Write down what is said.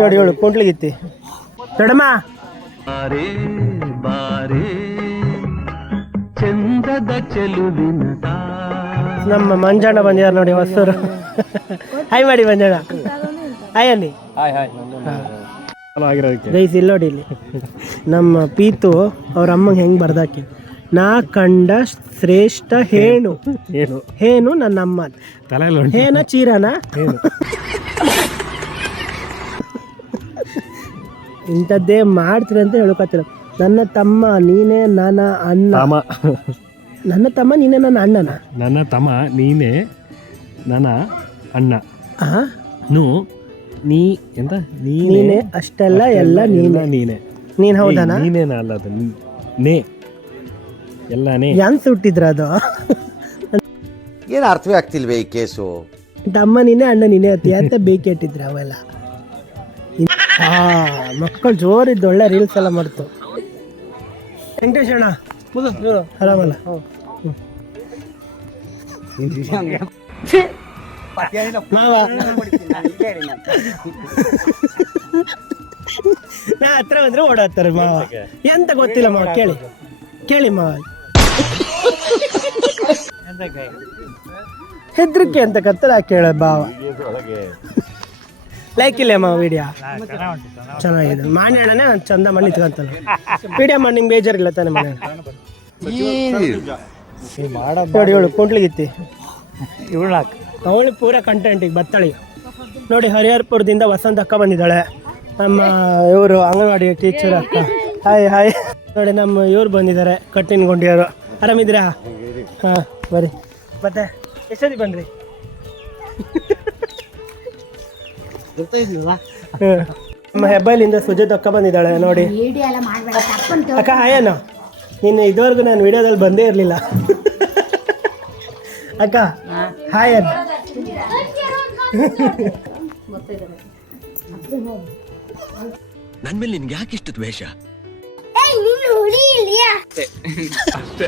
ನೋಡಿ ಹೇಳು ಕೊಂಟ್ಲಿಗಿತ್ತಿ ದೊಡಮ್ಮ ಬಾರೇ ಬಾರೇ ಚಂದದ ಚೆಲುವಿನ ನಮ್ಮ ಮಂಜಣ್ಣ ಬಂದಿದ್ದಾರೆ ನೋಡಿ ಹೊಸೂರು. ಹಾಯ್ ಮಾಡಿ ಮಂಜಣ್ಣ. ಹಾಯ್ ಅನ್ನಿ. ಗೈಸ್ ಇಲ್ಲಿ ನೋಡಿ, ಇಲ್ಲಿ ನಮ್ಮ ಪೀತು ಅವ್ರ ಅಮ್ಮಂಗೆ ಹೆಂಗೆ ಬರ್ದಾಕಿ, ನಾ ಕಂಡ ಶ್ರೇಷ್ಠ ಹೇಣು ಹೇನು ನನ್ನ ಅಮ್ಮ ಹೇನ ಚೀರನ ಇಂಥದ್ದೇ ಮಾಡ್ತೀರಿ ಅಂತ ಹೇಳ್ಕೊತೀರ. ನನ್ನ ತಮ್ಮ ನೀನೇ ನನ್ನ ಅಣ್ಣ, ನನ್ನ ತಮ್ಮ ನೀನೇ ನನ್ನ ಅಣ್ಣನ, ನನ್ನ ತಮ್ಮ ನೀನೇ ನನ್ನ ಅಣ್ಣ, ಎಂತ ನೀನೇ ಅಷ್ಟೆಲ್ಲ ಎಲ್ಲ ನೀನೇ. ನೀನ್ ಹೌದಾನ? ನೀನೇನ ಅಲ್ಲ, ಅದು ನೇ ಎಲ್ಲಾನೇ ಯಾನ್ಸ್ ಹುಟ್ಟಿದ್ರ ಅದು ಏನು ಅರ್ಥವೇ ಆಗ್ತಿಲ್ವೇ ಈ ಕೇಸು. ತಮ್ಮ ನೀನೇ ಅಣ್ಣ ನೀನೇ ಅತಿ ಅಂತ ಬೇಕಿಟ್ಟಿದ್ರ ಅವೆಲ್ಲ. ಮಕ್ಕಳು ಜೋರಿದ್ದು ಒಳ್ಳೆ ರೀಲ್ಸ್ ಎಲ್ಲ ಮಾಡ್ತು. ವೆಂಕಟೇಶ್ ಅಣ್ಣ ಆರಾಮಲ್ಲ? ನಾ ಹತ್ರ ಬಂದ್ರೆ ಓಡಾಡ್ತಾರೆ ಮಾವ. ಎಂತ ಗೊತ್ತಿಲ್ಲ ಮಾವ, ಕೇಳಿ ಮಾವ. ಹೆದ್ರಿಕೆ ಅಂತ ಕತ್ತಲ ಕೇಳ ಬಾವ. ಲೈಕ್ ಇಲ್ಲ ಮಾವ ವಿಡಿಯೋ ಚೆನ್ನಾಗಿದೆ. ಮಾನ್ಯಣ್ಣನೇ ಚಂದ ಮಾಡಿ ನಿಂತ್ಕೊಂತಾನ ವಿಡಿಯೋ ಮಾಡಿ. ನಿಮ್ಗೆ ಬೇಜಾರಿಲ್ಲ ತಾನೆ ಮನೆ? ನೋಡಿ ಹೇಳು ಕೊಂಟ್ಲಿಗಿತ್ತಿ ಅವಳು ಪೂರ ಕಂಟೆಂಟಿಗೆ ಬತ್ತಳಿ. ನೋಡಿ ಹರಿಹರಪುರದಿಂದ ವಸಂತ ಅಕ್ಕ ಬಂದಿದ್ದಾಳೆ, ನಮ್ಮ ಇವರು ಅಂಗನವಾಡಿ ಟೀಚರ್ ಅಕ್ಕ. ಹಾಯ್. ನೋಡಿ ನಮ್ಮ ಇವ್ರು ಬಂದಿದ್ದಾರೆ, ಕಟ್ಟಿನಗೊಂಡಿಯವರು. ಆರಾಮಿದ್ದೀರಾ? ಹಾಂ ಬರೀ. ಮತ್ತೆ ಎಷ್ಟೊತ್ತಿಗೆ ಬನ್ನಿರಿ? ನಮ್ಮ ಹೆಬ್ಬೈಲಿಂದ ಸುಜಿತ್ ಅಕ್ಕ ಬಂದಿದ್ದಾಳೆ ನೋಡಿ. ಅಕ್ಕ ಹಾಯೇನು? ನೀನು ಇದುವರೆಗೂ ನಾನು ವಿಡಿಯೋದಲ್ಲಿ ಬಂದೇ ಇರಲಿಲ್ಲ. ಅಕ್ಕ ಹಾಯ್ ಅಣ್ಣ. ನನ್ ಮೇಲೆ ನಿನ್ಗೆ ಯಾಕೆ ಇಷ್ಟು ದ್ವೇಷ? ಅಷ್ಟೇ